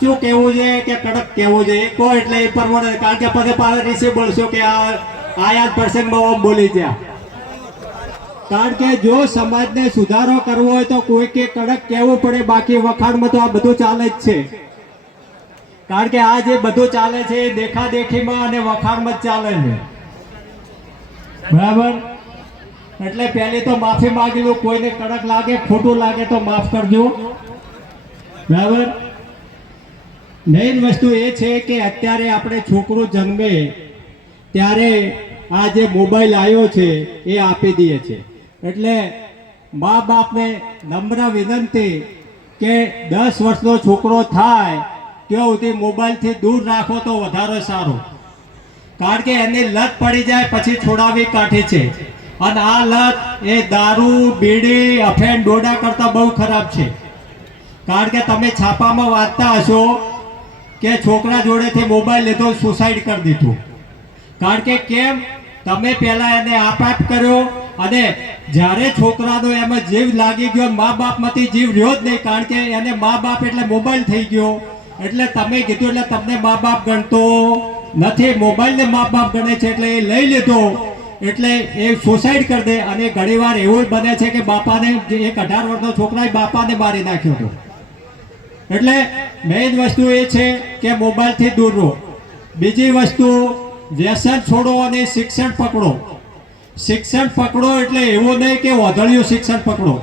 શું કેવું છે કે કડક કેવું છે કહો એટલે એ પ્રમાણે કારણ કે પછી પાછા રિસીવ બોલશો કે આ આયા જ પ્રસંગમાં બોલી ગયા. કારણ કે જો સમાજને સુધારો કરવો હોય તો કોઈ કે કડક કહેવું પડે, બાકી વખાણમાં તો આ બધું ચાલે જ છે. કારણ કે આ જે બધું ચાલે છે, એ દેખાદેખીમાં અને વખાણમાં જ ચાલે છે. બરાબર? એટલે પહેલી તો માફી માગી લો, કોઈને કડક લાગે, ખોટું લાગે તો માફ કરજો. બરાબર? મેઇન વસ્તુ એ છે કે અત્યારે આપણે છોકરો જન્મે, ત્યારે આ જે મોબાઈલ આવ્યો છે, એ આપી દઈએ છે. એટલે મા બાપને નમ્ર વિનંતી કે દસ વર્ષનો છોકરો થાય, ત્યાં સુધી મોબાઈલથી દૂર રાખો તો વધારે સારું. કારણ કે એની લત પડી જાય પછી છોડાવી કાઠી છે. અને આ લત એ દારૂ, બીડી, અફેણ ડોડા કરતાં બહુ ખરાબ છે. કારણ કે તમે છાપામાં વાંચતા હશો કે છોકરા જોડેથી મોબાઈલ લીધો સુસાઈડ કરી દીધું. કારણ કે કેમ? તમે પહેલા એને આપ આપ કર્યો અને જ્યારે છોકરાનો એમાં જીવ લાગી ગયો, મા બાપમાંથી જીવ રહ્યો જ નહીં, કારણ કે એને મા બાપ એટલે મોબાઈલ થઈ ગયો. એટલે તમે કીધું એટલે તમને મા બાપ ગણતો નથી. મોબાઈલને મા બાપ ગણે છે એટલે એ લઈ લીધો. એટલે એ સુસાઈડ કરી દે. અને ઘણીવાર એવું બને છે કે બાપાને જે એક અઢાર વર્ષનો છોકરાએ બાપાને મારી નાખ્યો હતો. એટલે મેઇન વસ્તુ એ છે કે મોબાઈલથી દૂર રહો. બીજી વસ્તુ, વ્યસન છોડો અને શિક્ષણ પકડો. શિક્ષણ પકડો એટલે એવું નહીં કે વધળિયું શિક્ષણ પકડો.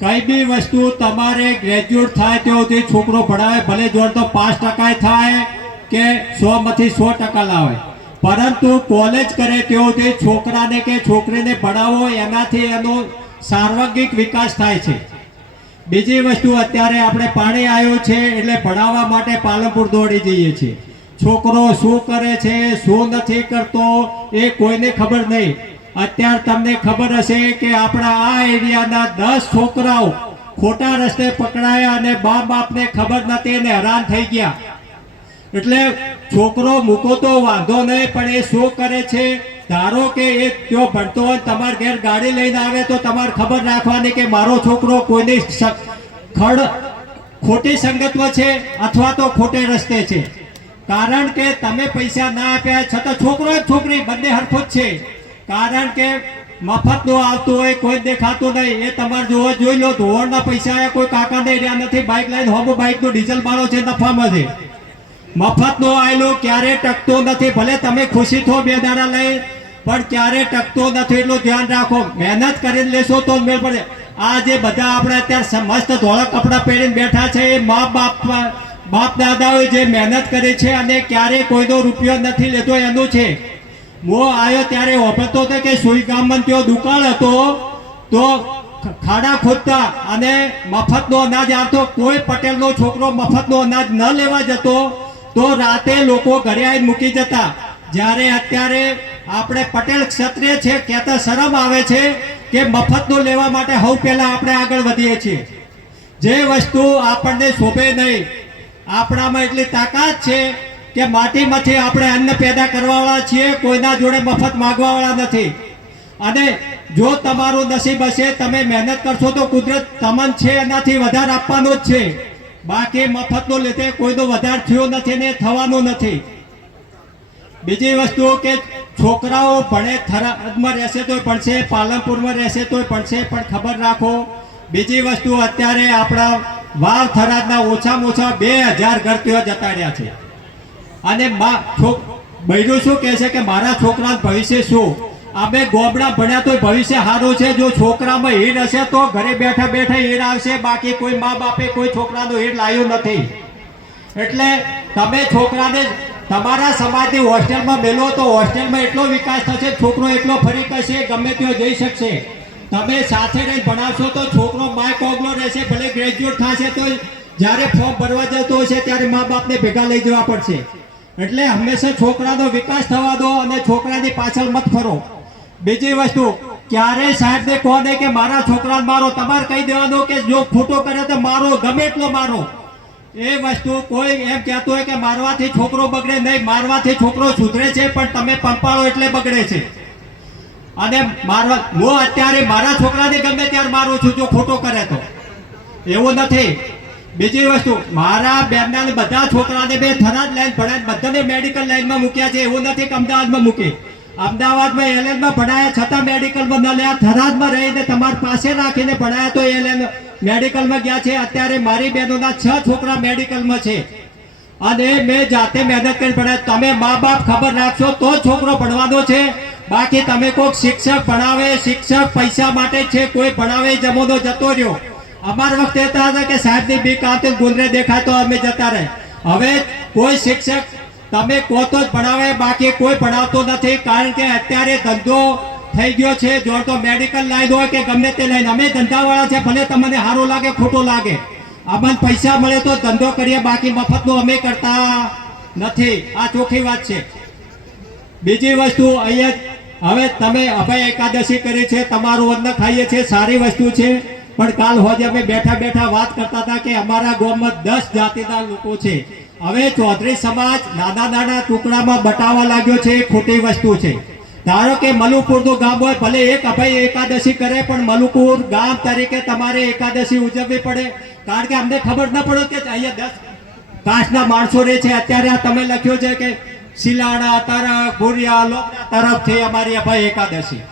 કઈ બી વસ્તુ તમારે ગ્રેજ્યુએટ થાય ત્યાં સુધી છોકરો ભણાવે, ભલે જોડ તો પાંચ ટકા થાય કે સો માંથી સો ટકા લાવે. પરંતુ કોલેજ કરે તેઓ સુધી છોકરાને કે છોકરીને ભણાવો, એનાથી એનો સાર્વજિક વિકાસ થાય છે. બીજી વસ્તુ અત્યારે આપણે પાણી આવ્યું છે એટલે ભણાવવા માટે પાલનપુર દોડી જઈએ છીએ. છોકરો શું કરે છે, શું નથી કરતો એ કોઈને ખબર નહીં. અત્યારે તમને ખબર હશે કે આપણા આ એરિયાના દસ છોકરાઓ ખોટા રસ્તે પકડાયા અને બા બાપને ખબર નથી અને હેરાન થઈ ગયા. એટલે છોકરો મૂકો તો વાંધો નહીં, પણ એ શું કરે છે? ધારો કે એ જો ભણતો હોય, તમારે ઘેર ગાડી લઈને આવે તો તમારે ખબર રાખવાની કે મારો છોકરો કોઈની ખડ, ખોટી સંગતમાં છે અથવા તો ખોટે રસ્તે છે. કારણ કે તમે પૈસા ના આપ્યા છતાં છોકરો છોકરી, બંને હરખો જ છે. કારણ કે મફતનું આવતું હોય, કોઈ દેખાતું નહીં. એ તમારે જોવા, જોઈ લો, ધોવણના પૈસા કોઈ કાકા નહીં રહ્યા નથી. બાઇક લઈને હોમો બાઇકનું ડીઝલ બાળો છે નફામાં છે મફતનો આવેલો ક્યારે ટકતો નથી. ભલે તમે ખુશી થો બે દાડા લઈ પણ ક્યારે ટકતો નથી એટલું ધ્યાન રાખો. મહેનત કરીને લેશો તો મેળ પડે. આ જે બધા આપણે અત્યારે મસ્ત ધોળા કપડાં પહેરીને બેઠા છે, એ મા બાપ બાપ દાદાઓએ જે મહેનત કરી છે અને ક્યારેય કોઈનો રૂપિયો નથી લેતો એનું છે. હું આવ્યો ત્યારે વાપરતો હતો કે સુઈ ગામમાં ત્યાં દુકાળ હતો, તો ખાડા ખોદતા અને મફતનો અનાજ આવતો કોઈ પટેલનો છોકરો મફતનો અનાજ ન લેવા જતો, તો રાતે લોકો ઘરે આવીને મૂકી જતા. જ્યારે અત્યારે આપણે પટેલ ક્ષત્રિય છે, કહેતા શરમ આવે છે કે મફતનું લેવા માટે સૌ પહેલા આપણે આગળ વધીએ છીએ. જે વસ્તુ આપણને શોભે નહીં, આપણામાં એટલી તાકાત છે કે માટીમાંથી આપણે અન્ન પેદા કરવાવાળા છીએ, કોઈના જોડે મફત માગવાવાળા નથી. અને જો તમારું નસીબ હશે, તમે મહેનત કરશો તો કુદરત તમન છે, એનાથી વધારે આપવાનો જ છે. બાકી મફતનું લીધે કોઈનો વધારે થયો નથી ને થવાનું નથી. બીજી વસ્તુ કે છોકરાઓ ભણે થરાદમાં રહેશે તોય ભણશે, પાલનપુરમાં રહેશે તોય ભણશે, પણ ખબર રાખો, બીજી વસ્તુ અત્યારે આપણા વાવ થરાદના ઓછામાં ઓછા બે હજાર ઘરતીઓ જતા રહ્યા છે. અને મા છોક, બૈરું શું કહે છે કે મારા છોકરા ભવિષ્ય શું? અમે ગોબડા ભણ્યા તો ભવિષ્ય સારું છે, જો છોકરામાં હીર હશે તો ઘરે બેઠા બેઠા હીર આવશે, બાકી કોઈ મા બાપે કોઈ છોકરાનો હીર લાવ્યો નથી. એટલે તમે છોકરાને તમારા સમાજની હોસ્ટેલમાં મેલો તો હોસ્ટેલમાં એટલો વિકાસ થશે, છોકરો એટલો ફરી કરશે, ગમે ત્યાં જઈ શકશે. તમે સાથે રહી ભણાવશો તો છોકરો માય કોગલો રહેશે, ભલે ગ્રેજ્યુએટ થશે તો જ્યારે ફોર્મ ભરવા જતો હશે ત્યારે મા બાપને ભેગા લઈ જવા પડશે. એટલે હંમેશા છોકરાનો વિકાસ થવા દો અને છોકરાની પાછળ મત ફરો. બીજી વસ્તુ, ક્યારે સાહેબને કહો દે કે મારા છોકરાને મારો, તમારે કહી દેવાનું કે જો ખોટો કરે તો મારો, ગમે એટલો મારો. એ વસ્તુ કોઈ એમ કહેતો હોય કે મારવાથી છોકરો બગડે નહીં, મારવાથી છોકરો સુધરે છે, પણ તમે પંપાળો એટલે બગડે છે. અને મારવા, હું અત્યારે મારા છોકરાને ગમે ત્યારે મારું છું, જો ખોટો કરે તો. એવું નથી. બીજી વસ્તુ, મારા બેનના બધા છોકરાને બે થરાદ લાઈન ભણાય, બધાને મેડિકલ લાઈનમાં મૂક્યા છે, એવું નથી કે અમદાવાદમાં મૂકી. અમદાવાદમાં એલએનમાં ભણાયા, છતાં મેડિકલમાં ન લ્યા, થરાદમાં રહીને તમારી પાસે રાખીને ભણાયા તો એલએન મેડિકલમાં ગયા છે. અત્યારે મારી બહેનોના છ છોકરા મેડિકલમાં છે. અને મેં જાતે મહેનત કરી પડે તમે મા બાપ ખબર રાખશો તો છોકરો ભણવાનો છે. બાકી તમે કોઈક શિક્ષક ભણાવે, શિક્ષક પૈસા માટે છે, કોઈ ભણાવે એ જમાનો જતો રહ્યો. અમાર વખતે હતા કે સાહેબની બીક આવતી ગુંદરે દેખાતો અમે જતા રહે. હવે કોઈ શિક્ષક તમે કહો તો જ ભણાવે, બાકી કોઈ ભણાવતો નથી. કારણ કે અત્યારે ધંધો થઈ ગયો છે. જો તો મેડિકલ લાઈન હોય કે ગમે તે લાઈન અમે ધંધાવાળા છે, ભલે તમને સારું લાગે, ખોટું લાગે. અમને પૈસા મળે તો ધંધો કરીએ, બાકી મફતનું અમે કરતા નથી. આ ચોખ્ખી વાત છે. બીજી વસ્તુ, અહીંયા હવે તમે અભય એકાદશી કરી છે, તમારું અન્ન ખાઈએ છીએ, સારી વસ્તુ છે. પણ કાલ હોજે અમે બેઠા બેઠા વાત કરતા હતા કે અમારા ગામમાં દસ જાતિના લોકો છે. હવે ચૌધરી સમાજ નાના નાના ટુકડામાં બટાવા લાગ્યો છે, ખોટી વસ્તુ છે. ધારો કે મલુપુરનું ગામ હોય, ભલે એક અભય એકાદશી કરે, પણ મલુપુર ગામ તરીકે તમારે એકાદશી ઉજવવી પડે. કારણ કે અમને ખબર ન પડે કે અહીંયા દસ કાસ્ટના માણસો રહે છે. અત્યારે આ તમે લખ્યો છે કે શિલાણા, તરફ, ભૂરિયા, લોકના તરફથી અમારી અભય એકાદશી.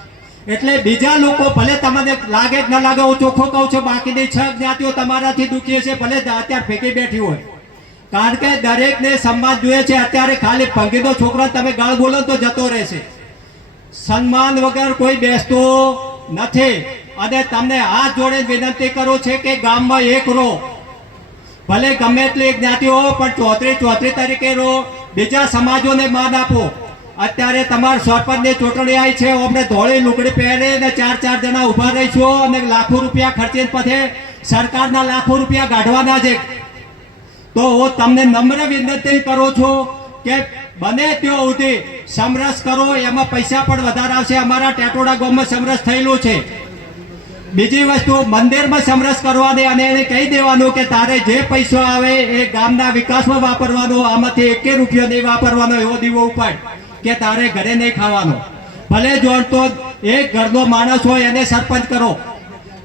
એટલે બીજા લોકો, ભલે તમને લાગે કે ન લાગે, હું ચોખ્ખો કહું છું, બાકીની છ જ્ઞાતિઓ તમારાથી દુખી છે, ભલે અત્યારે ફેંકી બેઠી હોય. કારણ કે દરેકને સંવાદ જોઈએ છે. અત્યારે ખાલી ભંગીનો છોકરો તમે ગાળ બોલો તો જતો રહેશે. સન્માન વગર કોઈ બેસતો નથી. અને તમને હાથ જોડે વિનંતી કરું છે કે ગામમાં એક રો ભલે ગમે એટલી જ્ઞાતિ હો, પણ ચોતરી ચોતરી તરીકે રો બીજા સમાજોને માન આપો. અત્યારે તમારા સરપંચની ચૂંટણી આવી છે. અમને ધોળી લુગડી પહેરે ને ચાર ચાર જણા ઊભા રહીશું અને લાખો રૂપિયા ખર્ચીને પછી સરકારના લાખો રૂપિયા કાઢવાના છે. તો હું તમને નમ્ર વિનંતી કરું છું કે બને ત્યાં સુધી સમરસ કરો, એમાં પૈસા પણ વધારે આવશે. અમારા ટેટોડા ગામમાં સમરસ થયેલું છે. બીજી વસ્તુ, મંદિરમાં સમરસ કરવાની અને એને કહી દેવાનું કે તારે જે પૈસો આવે એ ગામના વિકાસમાં વાપરવાનો, આમાંથી એકે રૂપિયો નહીં વાપરવાનો એવો દીવો ઉપાડ કે તારે ઘરે નહીં ખાવાનો. ભલે જોડતો એક ઘરનો માણસ હોય એને સરપંચ કરો.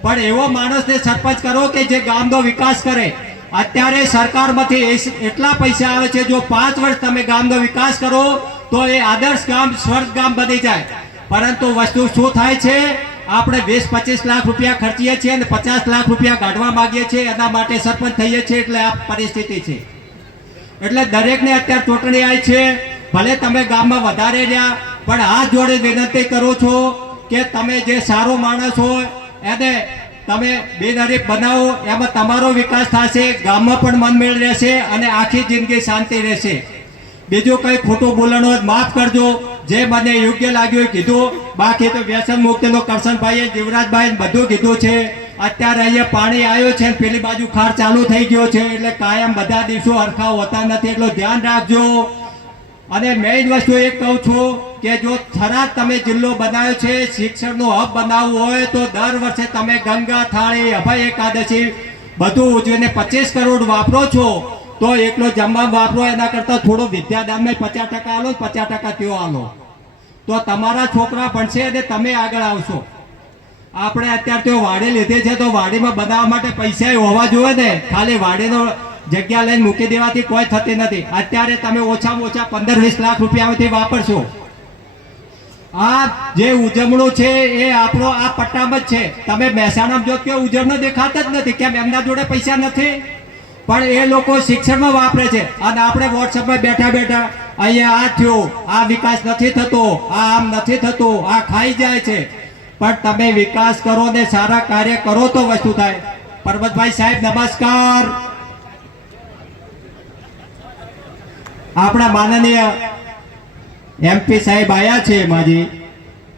પણ એવો માણસને સરપંચ કરો કે જે ગામનો વિકાસ કરે. અત્યારે સરકારમાંથી એટલા પૈસા આવે છે, જો પાંચ વર્ષ તમે ગામનો વિકાસ કરો, તો એ આદર્શ ગામ, સ્વર્ગ ગામ બની જાય. પરંતુ વસ્તુ શું થાય છે? આપણે વીસ પચીસ લાખ રૂપિયા ખર્ચીએ છીએ અને પચાસ લાખ રૂપિયા કાઢવા માંગીએ છીએ, એના માટે સરપંચ થઈએ છીએ, એટલે આ પરિસ્થિતિ છે. એટલે દરેકને અત્યારે ચૂંટણી આવી છે. ભલે તમે ગામમાં વધારે રહ્યા, પણ હાથ જોડે વિનંતી કરું છું કે તમે જે સારો માણસ હોય, એને તમે બેદારી બનાવો, એમાં તમારો વિકાસ થશે, ગામમાં પણ મનમેળ રહેશે અને આખી જિંદગી શાંતિ રહેશે. બીજું કંઈ ખોટું બોલણ હોય માફ કરજો. જે મને યોગ્ય લાગ્યું કીધું. બાકી તો વ્યસન મુક્તિનો કરશનભાઈએ જીવરાજભાઈ બધું કીધું છે. અત્યારે અહીંયા પાણી આવ્યો છે પેલી બાજુ ખાર ચાલુ થઈ ગયો છે, એટલે કાયમ બધા દિવસો હરખા હોતા નથી. એટલું ધ્યાન રાખજો. અને મેઇન વસ્તુ એ કહું છું કે જો થરાદ તમે જિલ્લો બનાવ્યો છે, શિક્ષણનો હબ બનાવવું હોય તો દર વર્ષે તમે ગંગા, થાળી, અભય એકાદશી બધું ઉજવીને પચીસ કરોડ વાપરો છો. તો એકલો જમવા વાપરો, એના કરતાં થોડું વિદ્યાદાનને પચાસ ટકા આલો પચાસ ટકા ત્યો આલો. તો તમારા છોકરા ભણશે અને તમે આગળ આવશો. આપણે અત્યારે તો વાડી લીધી છે, તો વાડીમાં બનાવવા માટે પૈસા હોવા જોઈએ ને. ખાલી વાડીનો જગ્યા લઈને મૂકી દેવાથી કોઈ થતી નથી. અત્યારે તમે ઓછામાં ઓછા પંદર વીસ લાખ રૂપિયાથી વાપરશો. આ જે ઉજવણું છે એ આપણો આ પટ્ટામાં જ છે. તમે મહેસાણામાં જો કે ઉજવણો દેખાતા જ નથી. કેમ? એમના જોડે પૈસા નથી. પણ એ લોકો શિક્ષણમાં વાપરે છે. અને આપણે વોટ્સઅપમાં બેઠા બેઠા અહીંયા આ થયો, આ વિકાસ નથી થતો, આ આમ નથી થતું, આ ખાઈ જાય છે. પણ તમે વિકાસ કરો ને સારા કાર્ય કરો તો વસ્તુ થાય. પરબતભાઈ સાહેબ, નમસ્કાર. આપણા માનનીય એમપી સાહેબ આયા છે માજી.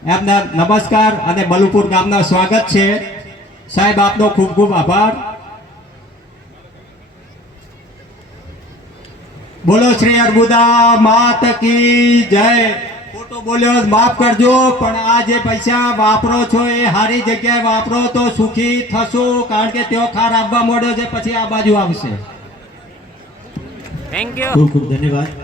એમના નમસ્કાર અને બલુપુર ગામના સ્વાગત છે. સાહેબ, આપનો ખૂબ ખૂબ આભાર. બોલો શ્રી અર્બુદા માત કી જય. ખોટું બોલ્યો માફ કરજો, પણ આ જે પૈસા વાપરો છો એ સારી જગ્યાએ વાપરો તો સુખી થશો, કારણ કે તેઓ ખાર આવવા મળ્યો છે, પછી આ બાજુ આવશે. Thank you. ખૂબ ખૂબ ધન્યવાદ.